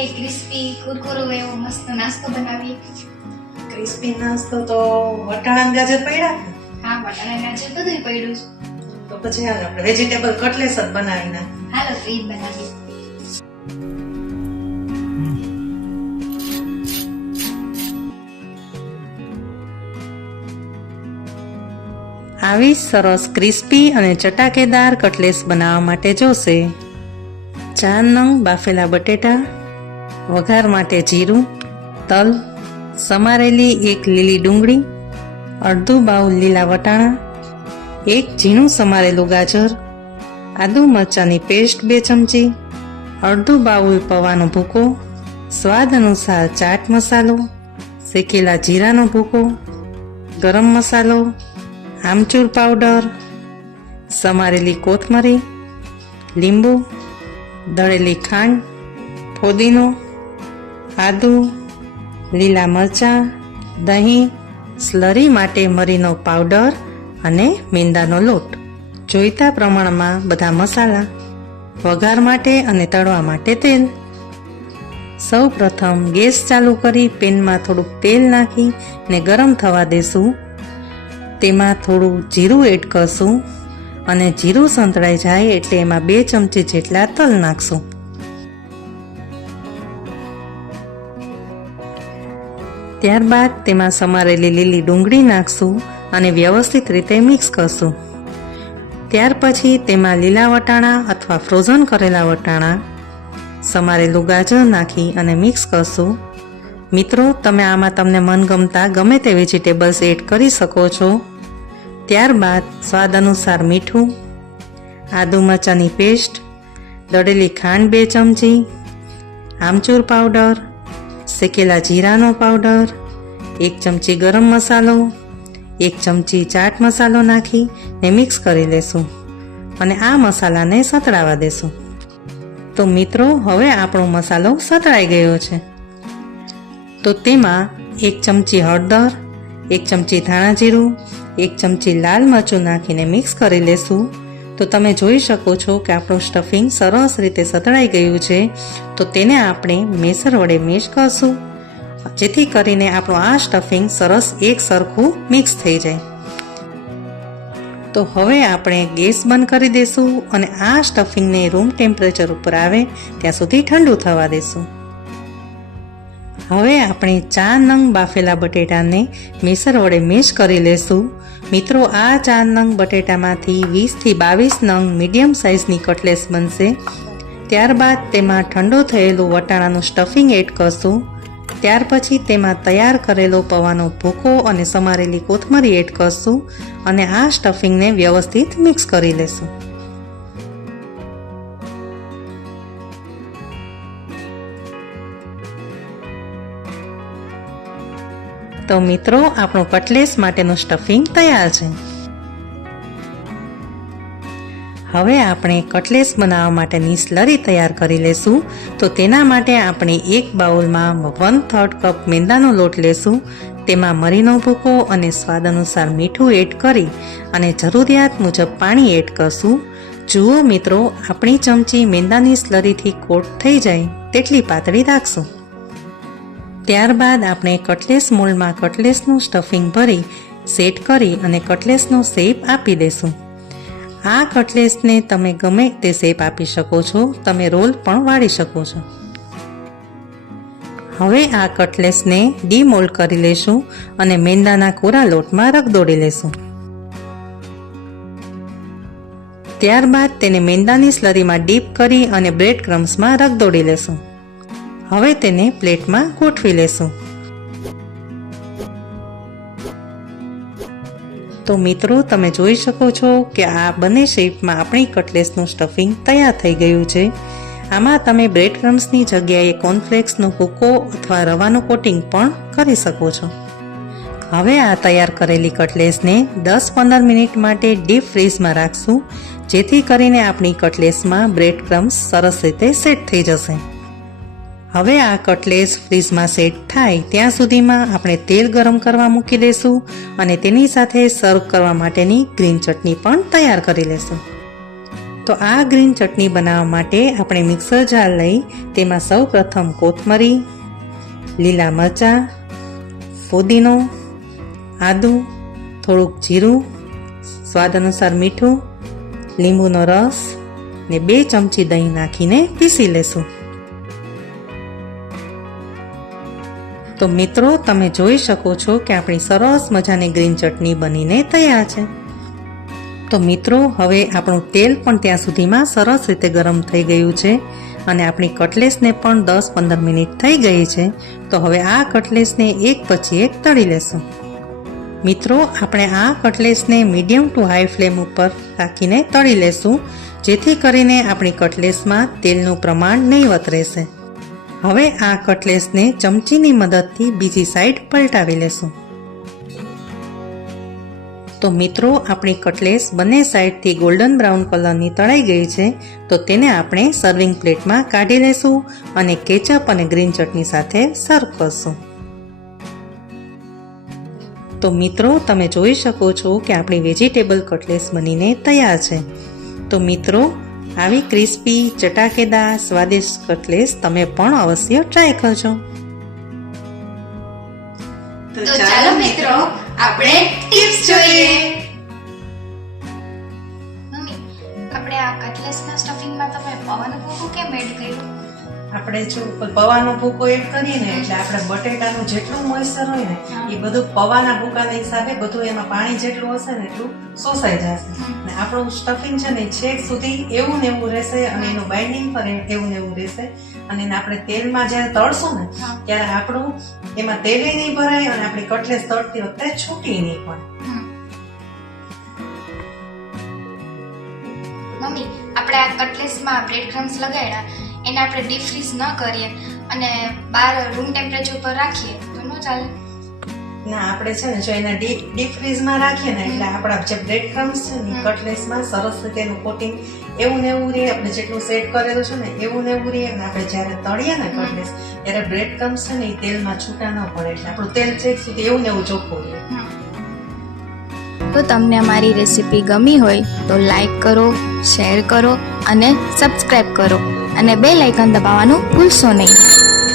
કંઈ ક્રિસ્પી કુરકુરો એવો મસ્ત નાસ્તો બનાવીએ ક્રિસ્પી નાસ્તો તો વટાણા ગાજર પડ્યા હા બટાણા ગાજર બધું પડ્યું છે તો પછી હાલ આપણે વેજીટેબલ કટલેસ જ બનાવી હાલો તો ઈ બનાવીએ આવી સરસ ક્રિસ્પી અને ચટાકેદાર કટલેસ બનાવવા માટે જોશે ચાર નંગ બાફેલા બટેટા વઘાર માટે જીરું, તલ, સમારેલી એક લીલી ડુંગળી, અડધું બાઉલ લીલા વટાણા, એક ઝીણું સમારેલું ગાજર, આદુ મરચાંની પેસ્ટ બે ચમચી, અડધું બાઉલ પવાનો ભૂકો, સ્વાદ અનુસાર ચાટ મસાલો, શેકેલા જીરાનો ભૂકો, ગરમ મસાલો, આમચૂર પાવડર, સમારેલી કોથમરી, લીંબુ, દળેલી ખાંડ, ફોદીનો આદુ લીલા મરચાં, દહીં, સ્લરી માટે મરીનો પાવડર અને મીંદાનો લોટ. જોઈતા પ્રમાણમાં બધા મસાલા, વઘાર માટે અને તળવા માટે તેલ. સૌ પ્રથમ ગેસ ચાલુ કરી પેનમાં થોડુંક તેલ નાખી ને ગરમ થવા દેશું. તેમાં થોડું જીરું એડ કરશું અને જીરું સંતળાઈ જાય એટલે એમાં બે ચમચી જેટલા તલ નાખશું. ત્યારબાદ તેમાં સમારેલી લીલી ડુંગળી નાખશું અને વ્યવસ્થિત રીતે મિક્સ કરશું. ત્યાર પછી તેમાં લીલા વટાણા અથવા ફ્રોઝન કરેલા વટાણા, સમારેલું ગાજર નાખી અને મિક્સ કરશું. મિત્રો, તમે આમાં તમને મનગમતા ગમે તે વેજીટેબલ્સ એડ કરી શકો છો. ત્યારબાદ સ્વાદ અનુસાર મીઠું, આદુ મરચાંની પેસ્ટ, દળેલી ખાંડ બે ચમચી, આમચૂર પાવડર શેકેલા જીરાનો પાવડર, એક ચમચી ગરમ મસાલો, એક ચમચી ચાટ મસાલો નાખી ને મિક્સ કરી લેશું અને આ મસાલાને સતળાવા દેશું. તો મિત્રો, હવે આપણો મસાલો સતળાઈ ગયો છે. તો તેમાં એક ચમચી હળદર, એક ચમચી ધાણા જીરું, એક ચમચી લાલ મરચું નાખીને મિક્સ કરી લેશું તો તમે જોઈ શકો છો કે આપણું સ્ટફિંગ સરસ રીતે સતળાઈ ગયું છે. તો તેને આપણે મેસર વડે મેશ કરશું. જેથી કરીને આપણું આ સ્ટફિંગ સરસ એક સરખું મિક્સ થઈ જાય. તો હવે આપણે ગેસ બંધ કરી દઈશું અને આ સ્ટફિંગને રૂમ ટેમ્પરેચર ઉપર આવે ત્યાં સુધી ઠંડુ થવા દેશું. હવે આપણે ચાર નંગ બાફેલા બટેટાને મિક્સર વડે મેશ કરી લેશું. મિત્રો, આ ચાર નંગ બટેટામાંથી વીસથી બાવીસ નંગ મીડિયમ સાઇઝની કટલેસ બનશે. ત્યારબાદ તેમાં ઠંડો થયેલું વટાણાનું સ્ટફિંગ એડ કરશું. ત્યાર પછી તેમાં તૈયાર કરેલો પવાનો ભૂકો અને સમારેલી કોથમરી એડ કરશું અને આ સ્ટફિંગને વ્યવસ્થિત મિક્સ કરી લેશું. તો મિત્રો, આપણું કટલેસ માટેનું સ્ટફિંગ તૈયાર છે. હવે આપણે કટલેસ બનાવવા માટેની સ્લરી તૈયાર કરી લેશું. તો તેના માટે આપણે એક બાઉલમાં વન થર્ડ કપ મેંદાનો લોટ લેશું. તેમાં મરીનો ભૂકો અને સ્વાદ અનુસાર મીઠું એડ કરી અને જરૂરિયાત મુજબ પાણી એડ કરશું. જુઓ મિત્રો, આપણી ચમચી મેંદાની સ્લરીથી કોટ થઈ જાય, તેટલી પાતળી રાખશું. ત્યારબાદ આપણે કટલેસ મોલ્ડમાં કટલેસનું સ્ટફિંગ ભરી, સેટ કરી અને કટલેસનો શેપ આપી દેશું. આ કટલેસને તમે ગમે તે શેપ આપી શકો છો, તમે રોલ પણ વાળી શકો છો. હવે આ કટલેસને ડીમોલ્ડ કરી લેશું અને મેંદાના કોરા લોટમાં રગદોડી લેશું. ત્યારબાદ તેને મેંદાની સ્લરીમાં ડીપ કરી અને બ્રેડ ક્રમ્સમાં રગદોડી લેશું. હવે તેને પ્લેટમાં ગોઠવી લેશું. તો મિત્રો, તમે જોઈ શકો છો કે આ બંને શેપમાં આપણી કટલેસનું સ્ટફિંગ તૈયાર થઈ ગયું છે. આમાં તમે બ્રેડ ક્રમ્સની જગ્યાએ કોર્નફ્લેક્સનો ભૂકો અથવા રવાનું કોટિંગ પણ કરી શકો છો. હવે આ તૈયાર કરેલી કટલેસને દસ પંદર મિનિટ માટે ડીપ ફ્રીઝમાં રાખશું, જેથી કરીને આપણી કટલેસમાં બ્રેડ ક્રમ્સ સરસ રીતે સેટ થઈ જશે. હવે આ કટલેસ ફ્રીઝમાં સેટ થાય ત્યાં સુધીમાં આપણે તેલ ગરમ કરવા મૂકી દઈશું અને તેની સાથે સર્વ કરવા માટેની ગ્રીન ચટણી પણ તૈયાર કરી લેશું. તો આ ગ્રીન ચટણી બનાવવા માટે આપણે મિક્સર જાર લઈ તેમાં સૌ પ્રથમ કોથમરી, લીલા મરચાં, ફુદીનો, આદું, થોડુંક જીરું, સ્વાદ અનુસાર મીઠું, લીંબુનો રસ ને બે ચમચી દહીં નાખીને પીસી લેશું. તો મિત્રો, તમે જોઈ શકો છો કે આપણી સરસ મજાની ગ્રીન ચટણી બનીને તૈયાર છે. તો મિત્રો, હવે આપણું તેલ પણ ત્યાં સુધીમાં સરસ રીતે ગરમ થઈ ગયું છે અને આપણી કટલેસને પણ દસ પંદર મિનિટ થઈ ગઈ છે. તો હવે આ કટલેસને એક પછી એક તળી લેશું. મિત્રો, આપણે આ કટલેસને મીડિયમ ટુ હાઈ ફ્લેમ ઉપર રાખીને તળી લેશું, જેથી કરીને આપણી કટલેસમાં તેલનું પ્રમાણ નહીવત રહેશે. હવે આ કટલેસને ચમચીની મદદથી બીજી સાઈડ પલટાવી લેશું. તો મિત્રો, આપણી કટલેસ બંને સાઈડથી ગોલ્ડન બ્રાઉન કલરની તળાઈ ગઈ છે, તો તેને આપણે સર્વિંગ પ્લેટમાં કાઢી લેશું અને કેચઅપ અને ગ્રીન ચટણી સાથે સર્વ કરશું. તો મિત્રો, તમે જોઈ શકો છો કે આપણી વેજીટેબલ કટલેસ બનીને તૈયાર છે. તો મિત્રો આવી ક્રિસ્પી ચટાકેદાર સ્વાદિષ્ટ કટલેસ તમે પણ અવશ્ય ટ્રાય કરજો. તો ચાલો મિત્રો આપણે ટિપ્સ જોઈએ. મમ્મી આપણે આ કટલેસના સ્ટફિંગમાં તમે પવન ભૂકું કેમ એડ કર્યું? આપણે જો પવાનો ભૂકો એડ કરીએ ને એટલે આપણે બટેટાનું જેટલું મોઈસ્ચર હોય ને એ બધું પવાના ભૂકાના હિસાબે બધું એમાં પાણી જેટલું હશે ને એટલું શોષાઈ જશે. ને આપણું સ્ટફિંગ છે ને છેક સુધી એવું ને એવું રહેશે અને એનું બાઇન્ડિંગ પણ એવું ને એવું રહેશે. અને એને આપણે તેલમાં જ્યારે તળશું ને ત્યારે આપણું એમાં તેલ નહીં ભરાય અને આપણી કટલેસ તળતી વખતે છૂટી નહીં પણ. મમ્મી આપણે આ કટલેસમાં બ્રેડ ક્રમ્સ લગાડ્યા એને આપણે ડીપ ફ્રીઝ ન કરીએ અને બહાર રૂમ ટેમ્પરેચર પર રાખીએ તો ન ચાલે. ના આપણે છે ને જો એને ડીપ ડીપ ફ્રીઝમાં રાખીએ ને એટલે આપણા જે બ્રેડ ક્રમ્સ છે ને કટલેસમાં સરસ રીતે એનું કોટિંગ એવું ને એવું રહે આપણે જેટલું સેટ કરેલું છે ને એવું ને એવું રહે અને આપણે જ્યારે તળીએ ને. કટલેસ ત્યારે બ્રેડ ક્રમ્સ છે ને એ તેલમાં છૂટા ન પડે એટલે આપણું તેલ છે સુધી એવું ને એવું ચોખ્ખું રહે. તો તમને અમારી રેસીપી ગમી હોય તો લાઈક કરો, શેર કરો અને સબસ્ક્રાઈબ કરો. અને બે લાઇકન દબાવવાનું ભૂલશો નહીં.